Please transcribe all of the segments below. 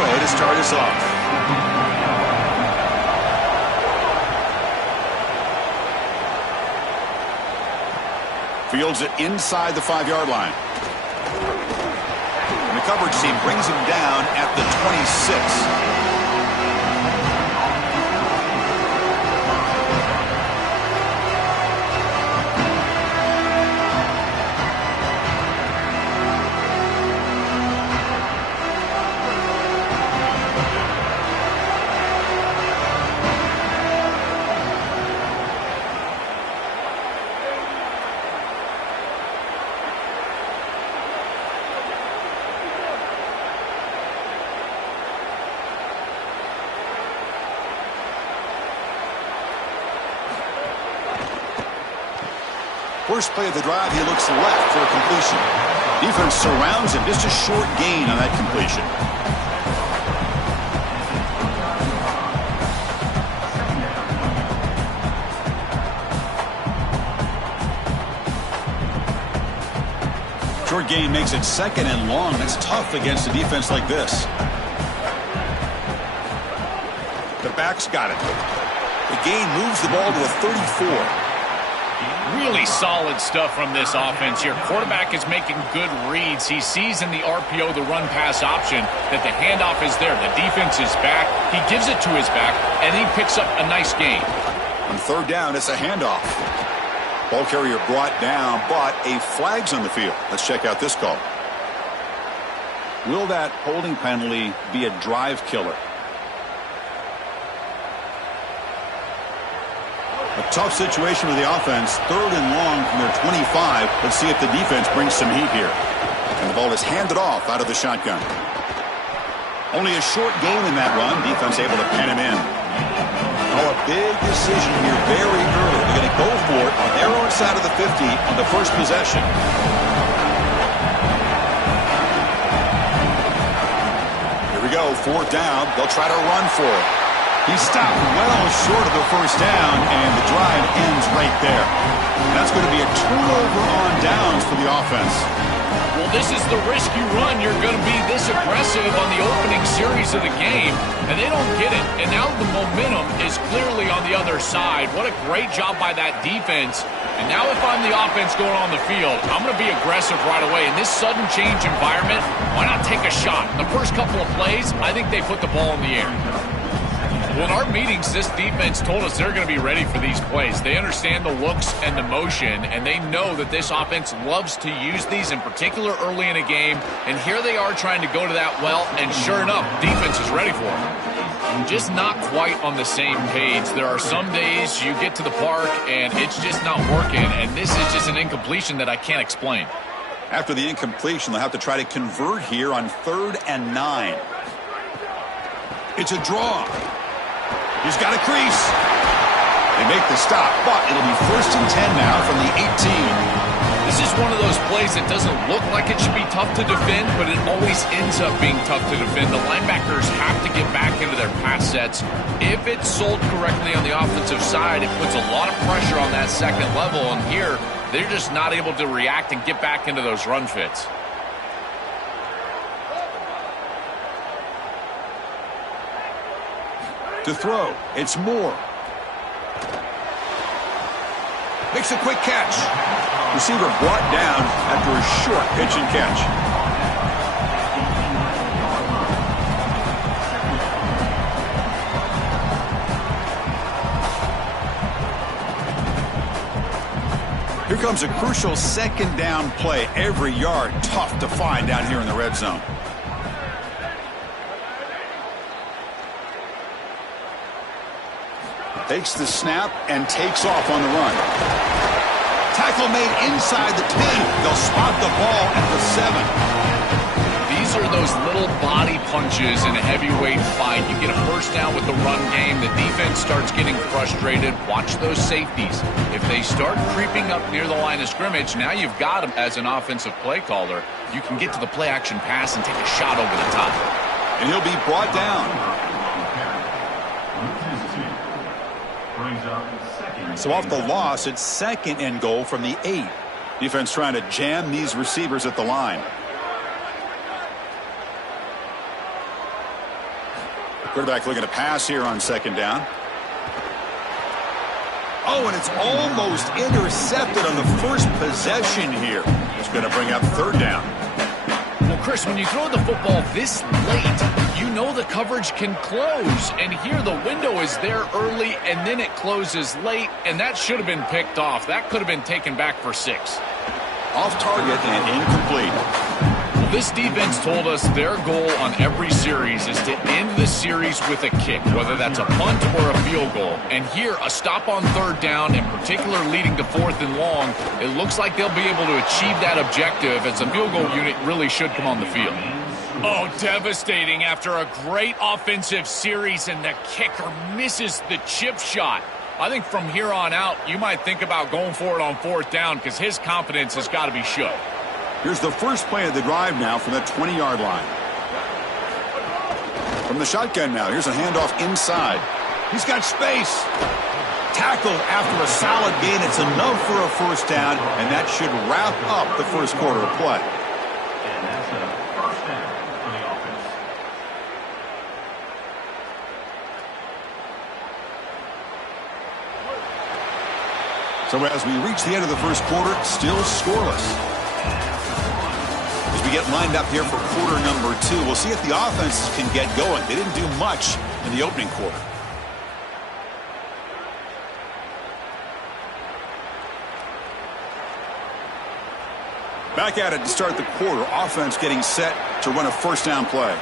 way to start us off. Fields it inside the 5-yard line. And the coverage team brings him down at the 26. First play of the drive, he looks left for a completion. Defense surrounds him. Just a short gain on that completion. Short gain makes it 2nd and long. That's tough against a defense like this. The back's got it. The gain moves the ball to a 34. Really solid stuff from this offense here. Quarterback is making good reads. He sees in the RPO the run-pass option that the handoff is there. The defense is back. He gives it to his back, and he picks up a nice gain. On 3rd down, it's a handoff. Ball carrier brought down, but a flag's on the field. Let's check out this call. Will that holding penalty be a drive killer? A tough situation with the offense. 3rd and long from their 25. Let's see if the defense brings some heat here. And the ball is handed off out of the shotgun. Only a short gain in that run. Defense able to pen him in. Oh, a big decision here very early. They're going to go for it on their own side of the 50 on the first possession. Here we go. 4th down. They'll try to run for it. He stopped well short of the first down, and the drive ends right there. That's going to be a turnover on downs for the offense. Well, this is the risk you run. You're going to be this aggressive on the opening series of the game, and they don't get it. And now the momentum is clearly on the other side. What a great job by that defense. And now if I'm the offense going on the field, I'm going to be aggressive right away. In this sudden change environment, why not take a shot? The first couple of plays, I think they put the ball in the air. Well, in our meetings, this defense told us they're going to be ready for these plays. They understand the looks and the motion, and they know that this offense loves to use these, in particular early in a game. And here they are trying to go to that well, and sure enough, defense is ready for them. Just not quite on the same page. There are some days you get to the park, and it's just not working, and this is just an incompletion that I can't explain. After the incompletion, they'll have to try to convert here on 3rd and 9. It's a draw. He's got a crease. They make the stop, but it'll be 1st and 10 now from the 18. This is one of those plays that doesn't look like it should be tough to defend, but it always ends up being tough to defend. The linebackers have to get back into their pass sets. If it's sold correctly on the offensive side, it puts a lot of pressure on that second level, and here they're just not able to react and get back into those run fits. To throw, it's Moore. Makes a quick catch. Receiver brought down after a short pitch and catch. Here comes a crucial 2nd down play. Every yard tough to find down here in the red zone. Takes the snap and takes off on the run. Tackle made inside the 10. They'll spot the ball at the 7. These are those little body punches in a heavyweight fight. You get a first down with the run game. The defense starts getting frustrated. Watch those safeties. If they start creeping up near the line of scrimmage, now you've got them as an offensive play caller. You can get to the play action pass and take a shot over the top. And he'll be brought down. So off the loss, it's 2nd and goal from the 8. Defense trying to jam these receivers at the line. Quarterback looking to pass here on second down. Oh, and it's almost intercepted on the first possession here. It's going to bring up third down. Well, Chris, when you throw the football this late, you know the coverage can close. And here the window is there early, and then it closes late, and that should have been picked off. That could have been taken back for 6. Off target and incomplete. This defense told us their goal on every series is to end the series with a kick, whether that's a punt or a field goal. And here, a stop on third down, in particular leading to 4th and long, it looks like they'll be able to achieve that objective as the field goal unit really should come on the field. Oh, devastating after a great offensive series, and the kicker misses the chip shot. I think from here on out, you might think about going for it on 4th down because his confidence has got to be shook. Here's the first play of the drive now from the 20-yard line. From the shotgun now, here's a handoff inside. He's got space. Tackled after a solid gain. It's enough for a first down, and that should wrap up the first quarter of play. And that's a first down for the offense. So as we reach the end of the first quarter, still scoreless. As we get lined up here for quarter number 2, we'll see if the offenses can get going. They didn't do much in the opening quarter. Back at it to start the quarter. Offense getting set to run a first down play.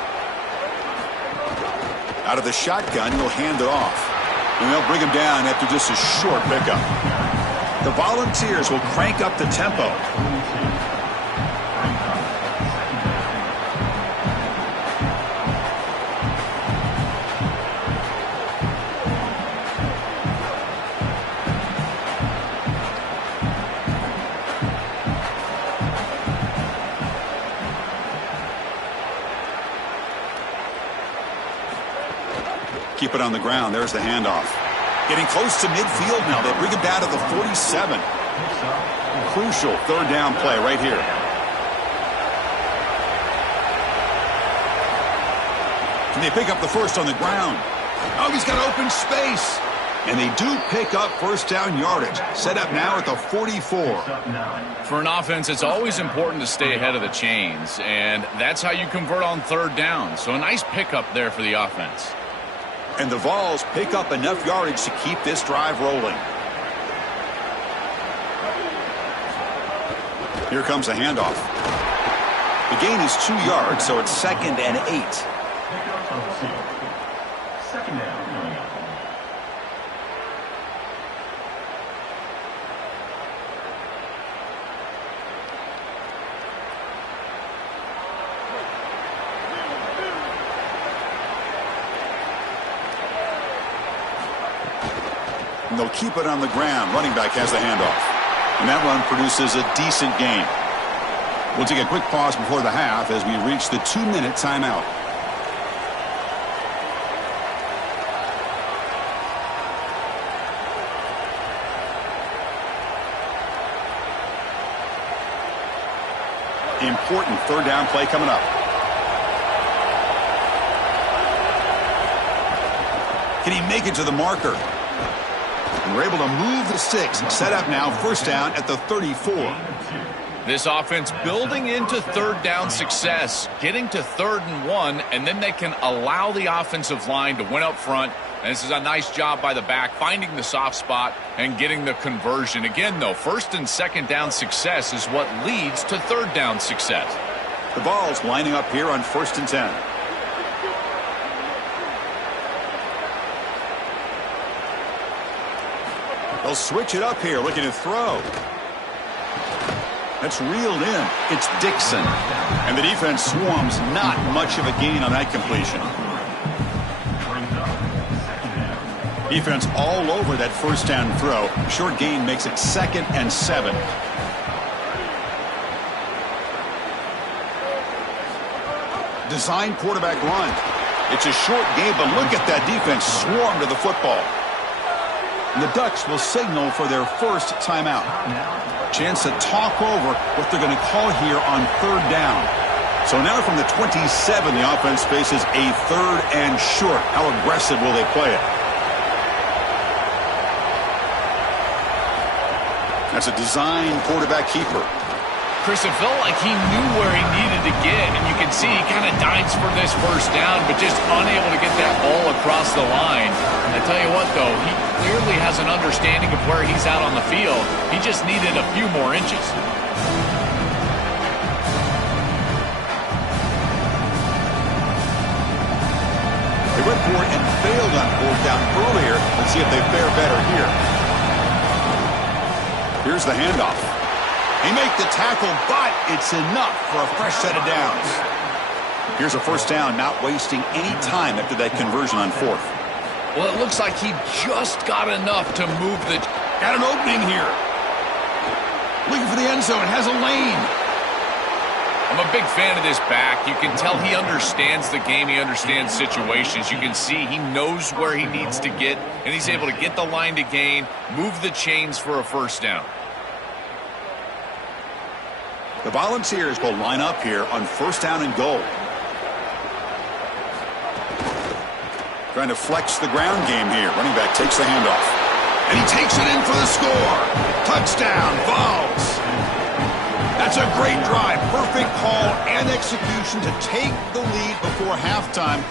Out of the shotgun, he'll hand it off. And they'll bring him down after just a short pickup. The Volunteers will crank up the tempo. Keep it on the ground. There's the handoff. Getting close to midfield now. They bring him down to the 47. Crucial third down play right here. Can they pick up the first on the ground? Oh, he's got open space. And they do pick up first down yardage. Set up now at the 44. For an offense, it's always important to stay ahead of the chains. And that's how you convert on third down. So a nice pickup there for the offense. And the Vols pick up enough yardage to keep this drive rolling. Here comes a handoff. The gain is 2 yards, so it's 2nd and 8. Second down. And they'll keep it on the ground. Running back has the handoff. And that run produces a decent gain. We'll take a quick pause before the half as we reach the 2-minute timeout. Important third down play coming up. Can he make it to the marker? And we're able to move the sticks. Set up now, first down at the 34. This offense building into third down success, getting to 3rd and 1, and then they can allow the offensive line to win up front. And this is a nice job by the back, finding the soft spot and getting the conversion. Again, though, 1st and 2nd down success is what leads to third down success. The Vols lining up here on 1st and 10. They'll switch it up here, looking to throw. That's reeled in. It's Dixon. And the defense swarms. Not much of a gain on that completion. Defense all over that first down throw. Short gain makes it 2nd and 7. Design quarterback run. It's a short game, but look at that defense swarm to the football. And the Ducks will signal for their first timeout. Chance to talk over what they're going to call here on third down. So now from the 27, the offense faces a 3rd and short. How aggressive will they play it? That's a design quarterback keeper. Chris, it felt like he knew where he needed to get, and you can see he kind of dives for this first down, but just unable to get that ball across the line. And I tell you what, though, he clearly has an understanding of where he's out on the field. He just needed a few more inches. They went for it and failed on 4th down earlier. Let's see if they fare better here. Here's the handoff. He made the tackle, but it's enough for a fresh set of downs. Here's a first down, not wasting any time after that conversion on 4th. Well, it looks like he just got enough to move the... Got an opening here. Looking for the end zone, has a lane. I'm a big fan of this back. You can tell he understands the game. He understands situations. You can see he knows where he needs to get, and he's able to get the line to gain, move the chains for a first down. The Volunteers will line up here on 1st down and goal. Trying to flex the ground game here. Running back takes the handoff. And he takes it in for the score. Touchdown, Vols. That's a great drive. Perfect call and execution to take the lead before halftime.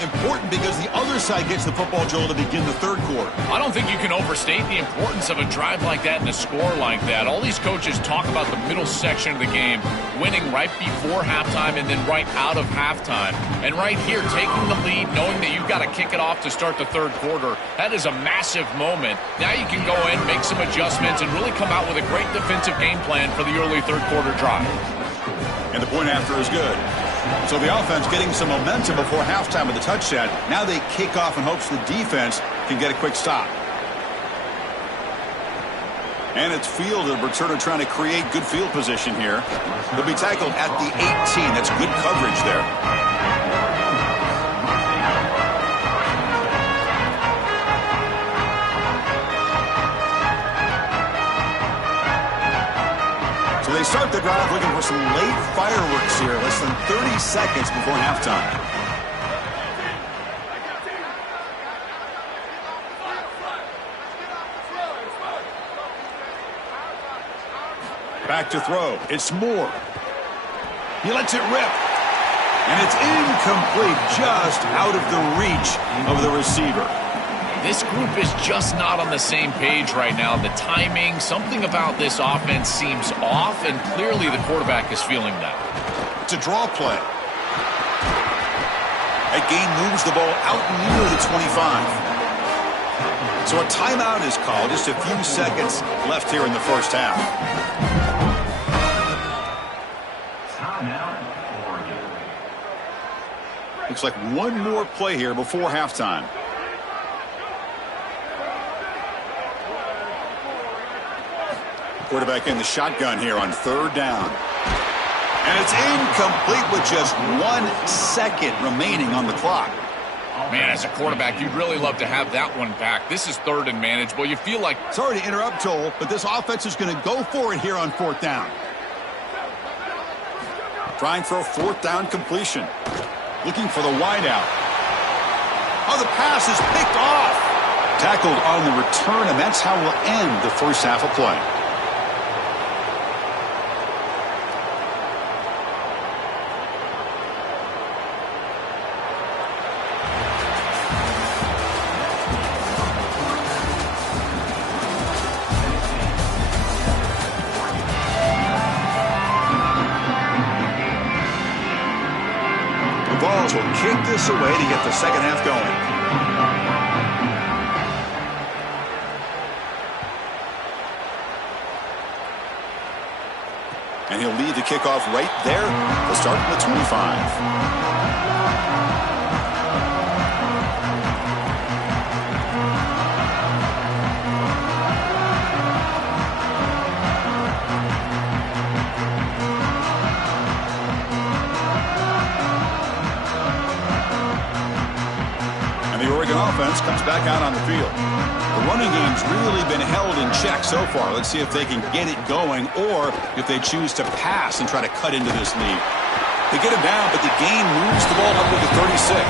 Important because the other side gets the football, Joel, to begin the 3rd quarter. I don't think you can overstate the importance of a drive like that and a score like that. All these coaches talk about the middle section of the game, winning right before halftime and then right out of halftime. And right here, taking the lead, knowing that you've got to kick it off to start the 3rd quarter, that is a massive moment. Now you can go in, make some adjustments, and really come out with a great defensive game plan for the early 3rd quarter drive. And the point after is good. So the offense getting some momentum before halftime with the touchdown. Now they kick off in hopes the defense can get a quick stop. And it's fielded. Returner trying to create good field position here. They'll be tackled at the 18. That's good coverage there. So they start the drive looking for some late fireworks here. Less than 30 seconds before halftime. Back to throw. It's Moore. He lets it rip. And it's incomplete, just out of the reach of the receiver. This group is just not on the same page right now. The timing, something about this offense seems off, and clearly the quarterback is feeling that. It's a draw play. That gain moves the ball out near the 25. So a timeout is called. Just a few seconds left here in the first half. Looks like one more play here before halftime. Quarterback in the shotgun here on 3rd down. And it's incomplete with just 1 second remaining on the clock. Man, as a quarterback, you'd really love to have that one back. This is 3rd and manageable. You feel like... Sorry to interrupt, Joel, but this offense is going to go for it here on 4th down. Trying for a 4th down completion. Looking for the wideout. Oh, the pass is picked off. Tackled on the return, and that's how we'll end the first half of play. Vols will kick this away to get the second half going. And he'll lead the kickoff right there. They'll start from the 25. Offense comes back out on the field. The running game's really been held in check so far. Let's see if they can get it going or if they choose to pass and try to cut into this lead. They get him down, but the gain moves the ball up to the 36.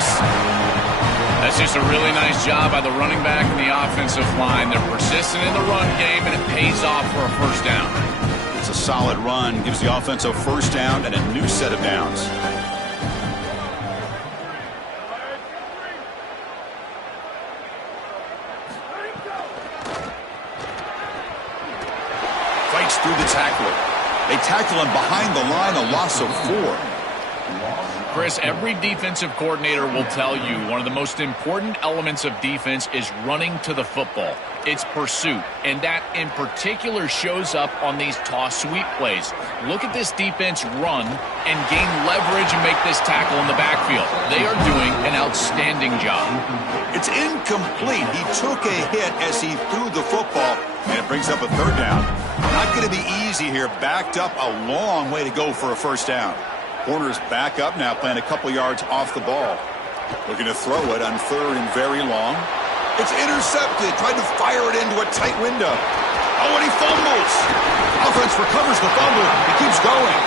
That's just a really nice job by the running back and the offensive line. They're persistent in the run game, and it pays off for a first down. It's a solid run. Gives the offense a first down and a new set of downs. Fights through the tackler. They tackle him behind the line, a loss of 4. Chris, every defensive coordinator will tell you one of the most important elements of defense is running to the football. It's pursuit, and that in particular shows up on these toss sweep plays. Look at this defense run and gain leverage and make this tackle in the backfield. They are doing an outstanding job. It's incomplete. He took a hit as he threw the football, and it brings up a third down. Not going to be easy here. Backed up a long way to go for a first down. Corner's back up now, playing a couple yards off the ball. Looking to throw it on third and very long. It's intercepted. Tried to fire it into a tight window. Oh, and he fumbles. Offense recovers the fumble. He keeps going.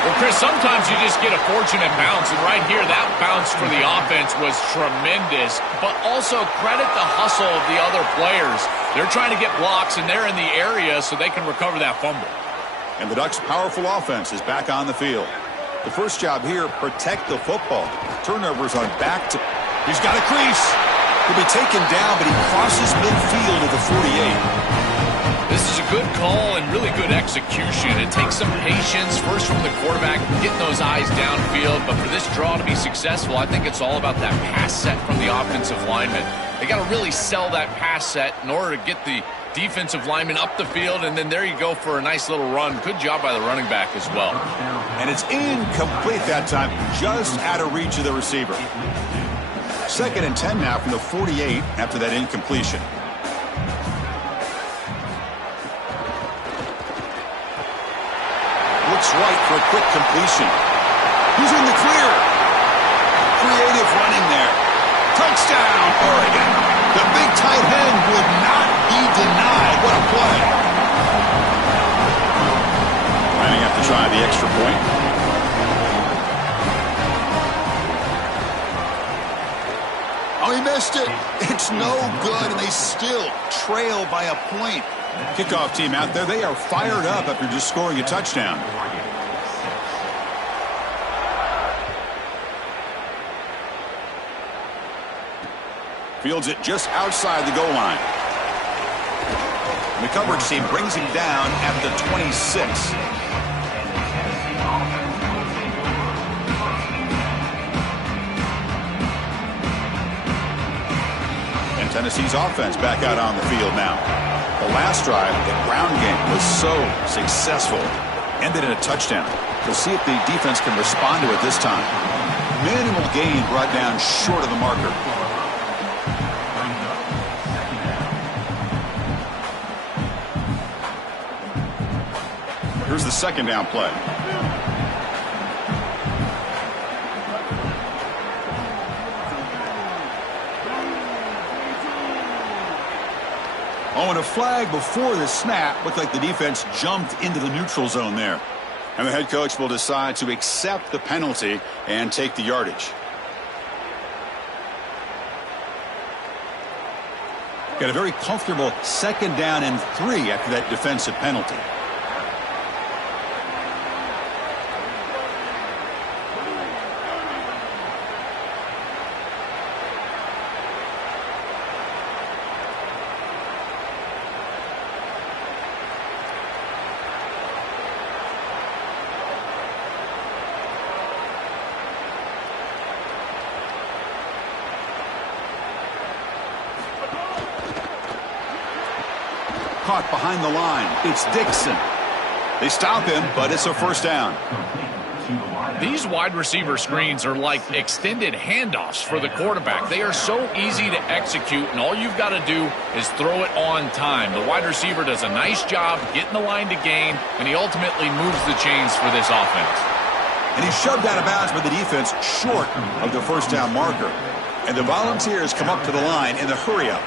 Well, Chris, sometimes you just get a fortunate bounce, and right here, that bounce for the offense was tremendous, but also credit the hustle of the other players. They're trying to get blocks, and they're in the area so they can recover that fumble. And the Ducks' powerful offense is back on the field. The first job here, protect the football. Turnovers on back to... He's got a crease. He'll be taken down, but he crosses midfield at the 48. This is a good call and really good execution. It takes some patience, first from the quarterback, getting those eyes downfield. But for this draw to be successful, I think it's all about that pass set from the offensive lineman. They got to really sell that pass set in order to get the defensive lineman up the field, and then there you go for a nice little run. Good job by the running back as well. And it's incomplete that time, just out of reach of the receiver. 2nd and 10 now from the 48 after that incompletion. Looks right for a quick completion. He's in the clear. Creative running there. Touchdown, Oregon. The big tight end would not be denied. What a play. Might have to try the extra point. Oh, he missed it. It's no good, and they still trail by a point. Kickoff team out there, they are fired up after just scoring a touchdown. Fields it just outside the goal line. And the coverage team brings him down at the 26. And Tennessee's offense back out on the field now. The last drive, the ground game was so successful. Ended in a touchdown. We'll see if the defense can respond to it this time. Minimal gain brought down short of the marker. Here's the second down play. Oh, and a flag before the snap. Looked like the defense jumped into the neutral zone there. And the head coach will decide to accept the penalty and take the yardage. Got a very comfortable 2nd down and 3 after that defensive penalty. Caught behind the line. It's Dixon. They stop him, but it's a first down. These wide receiver screens are like extended handoffs for the quarterback. They are so easy to execute, and all you've got to do is throw it on time. The wide receiver does a nice job getting the line to gain, and he ultimately moves the chains for this offense. And he's shoved out of bounds by the defense short of the first down marker. And the Volunteers come up to the line in the hurry-up.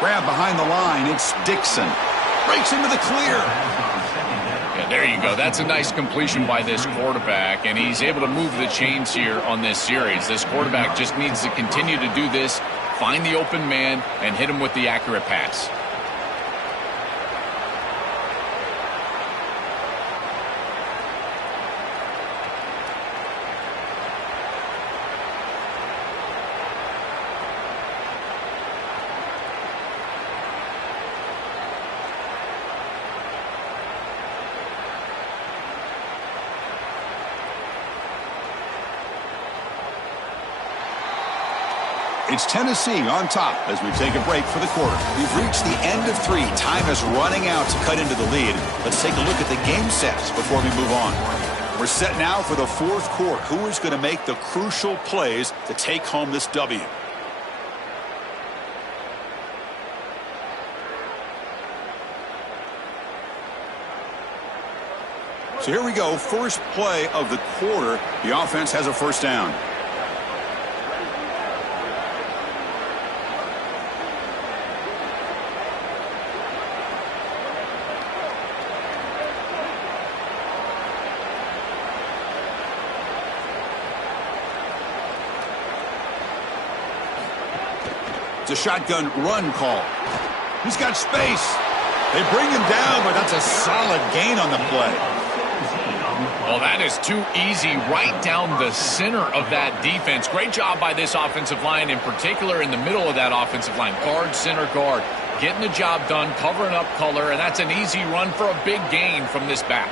Grab behind the line. It's Dixon. Breaks into the clear. Yeah, there you go. That's a nice completion by this quarterback, and he's able to move the chains here on this series. This quarterback just needs to continue to do this, find the open man, and hit him with the accurate pass. It's Tennessee on top as we take a break for the quarter. We've reached the end of 3. Time is running out to cut into the lead. Let's take a look at the game sets before we move on. We're set now for the 4th quarter. Who is going to make the crucial plays to take home this W? So here we go. First play of the quarter. The offense has a first down. It's a shotgun run call. He's got space. They bring him down, but that's a solid gain on the play. Well, that is too easy right down the center of that defense. Great job by this offensive line, in particular in the middle of that offensive line. Guard, center guard, getting the job done, covering up color, and that's an easy run for a big gain from this back.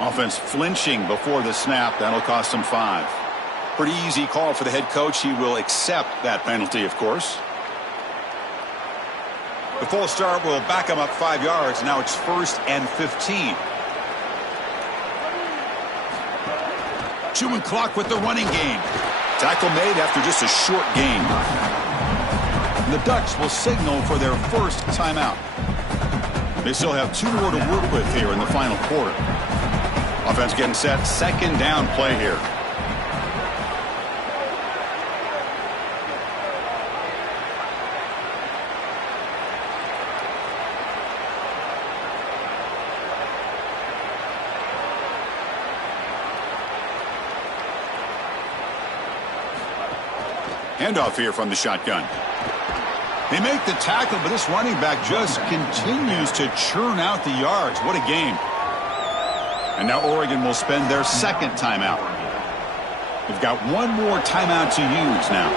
Offense flinching before the snap. That'll cost him 5. Pretty easy call for the head coach. He will accept that penalty, of course. The full start will back him up 5 yards. Now it's 1st and 15. Chewing clock with the running game. Tackle made after just a short gain. The Ducks will signal for their first timeout. They still have 2 more to work with here in the final quarter. Offense getting set. Second down play here. Handoff here from the shotgun. They make the tackle, but this running back just continues to churn out the yards. What a game. And now Oregon will spend their second timeout. We've got 1 more timeout to use now.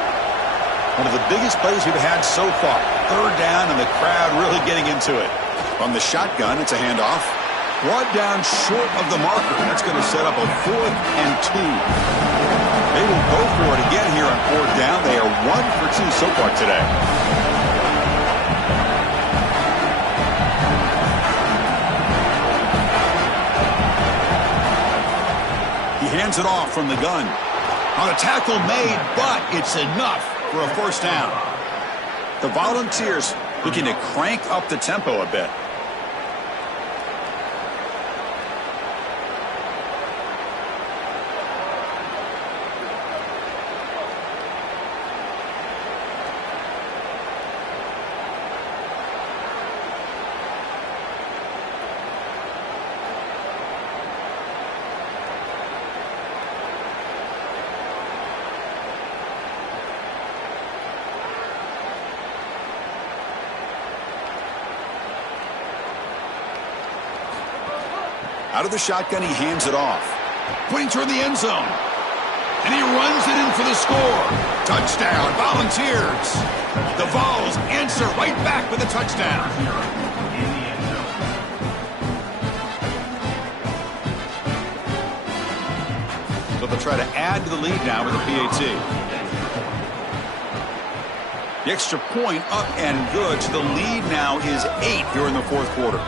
One of the biggest plays we've had so far. 3rd down, and the crowd really getting into it. From the shotgun, it's a handoff. Brought down short of the marker. That's going to set up a 4th and 2. They will go for it again here on 4th down. They are 1 for 2 so far today. Hands it off from the gun. On a tackle made, but it's enough for a first down. The Volunteers looking to crank up the tempo a bit. Out of the shotgun, he hands it off. Putting toward the end zone. And he runs it in for the score. Touchdown, Volunteers. The Vols answer right back with a touchdown. So they'll try to add to the lead now with a PAT. The extra point up and good. So the lead now is 8 here in the 4th quarter.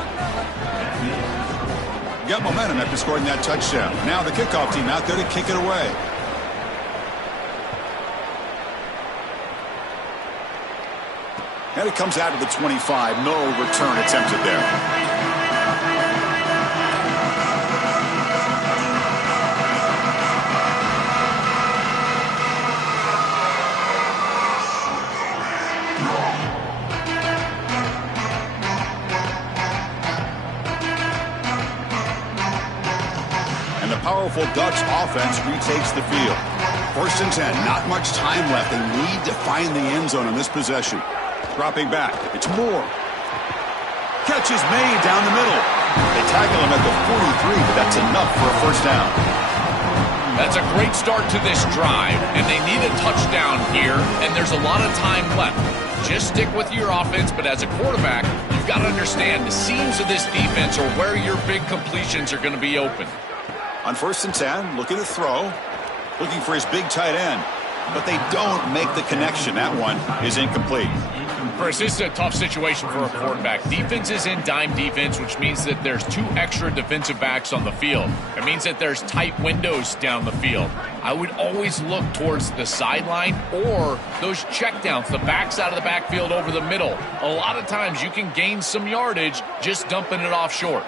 Got momentum after scoring that touchdown. Now the kickoff team out there to kick it away. And it comes out of the 25. No return attempted there. Powerful Ducks offense retakes the field. 1st and 10. Not much time left. They need to find the end zone on this possession. Dropping back. It's Moore. Catch is made down the middle. They tackle him at the 43, but that's enough for a first down. That's a great start to this drive, and they need a touchdown here, and there's a lot of time left. Just stick with your offense, but as a quarterback, you've got to understand the seams of this defense are where your big completions are going to be open. On 1st and 10, looking to throw, looking for his big tight end, but they don't make the connection. That one is incomplete. Chris, this is a tough situation for a quarterback. Defense is in dime defense, which means that there's 2 extra defensive backs on the field. It means that there's tight windows down the field. I would always look towards the sideline or those checkdowns, the backside of the backfield over the middle. A lot of times you can gain some yardage just dumping it off short.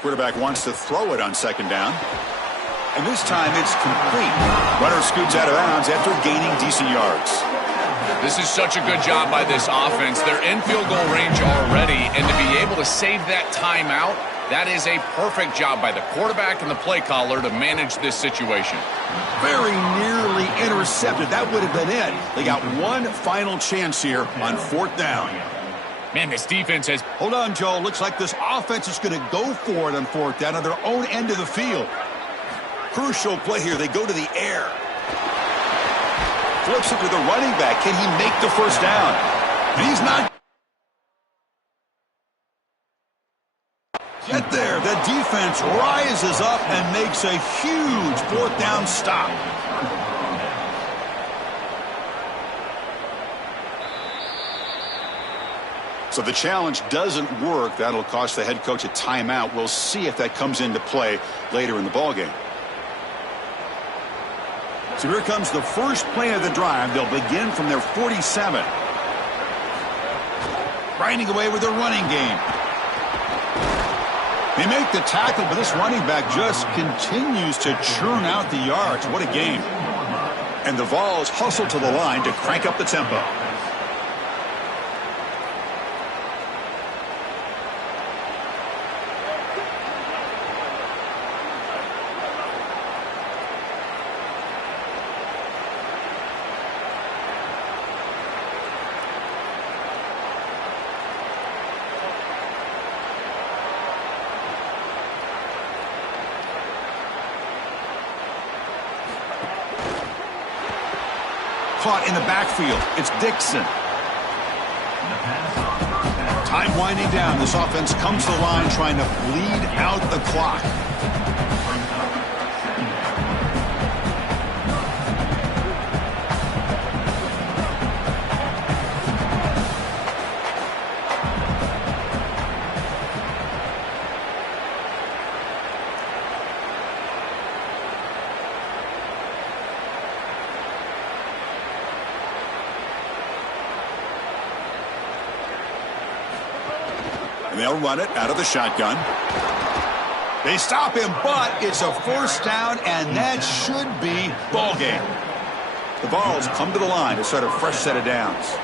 Quarterback wants to throw it on 2nd down. And this time it's complete. Runner scoots out of bounds after gaining decent yards. This is such a good job by this offense. They're in field goal range already, and to be able to save that timeout, that is a perfect job by the quarterback and the play caller to manage this situation. Very nearly intercepted. That would have been it. They got one final chance here on 4th down. Man, this defense has... Hold on, Joe. Looks like this offense is going to go for it on 4th down on their own end of the field. Crucial play here. They go to the air. Flips it to the running back. Can he make the first down? And he's not. Get there. The defense rises up and makes a huge 4th down stop. So the challenge doesn't work. That'll cost the head coach a timeout. We'll see if that comes into play later in the ballgame. So here comes the first play of the drive. They'll begin from their 47. Grinding away with their running game. They make the tackle, but this running back just continues to churn out the yards. What a game. And the Vols hustle to the line to crank up the tempo. Caught in the backfield. It's Dixon. Time winding down. This offense comes to the line trying to bleed out the clock. And they'll run it out of the shotgun. They stop him, but it's a first down, and that should be ball game. The Vols come to the line to start a fresh set of downs.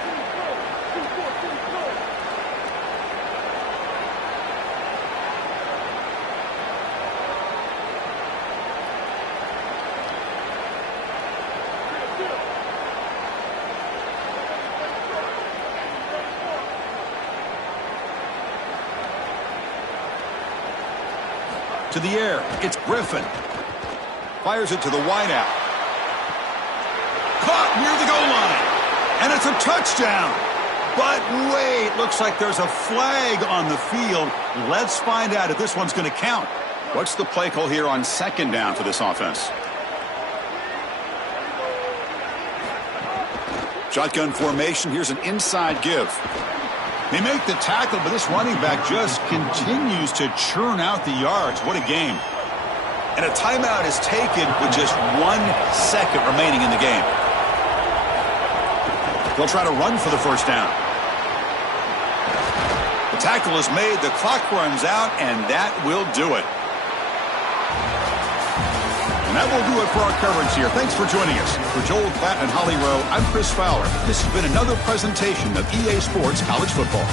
To the air, it's Griffin. Fires it to the wideout. Caught near the goal line. And it's a touchdown. But wait, looks like there's a flag on the field. Let's find out if this one's going to count. What's the play call here on 2nd down for this offense? Shotgun formation. Here's an inside give. They make the tackle, but this running back just continues to churn out the yards. What a game. And a timeout is taken with just 1 second remaining in the game. They'll try to run for the first down. The tackle is made, the clock runs out, and that will do it. And that will do it for our coverage here. Thanks for joining us. For Joel Klatt and Holly Rowe, I'm Chris Fowler. This has been another presentation of EA Sports College Football.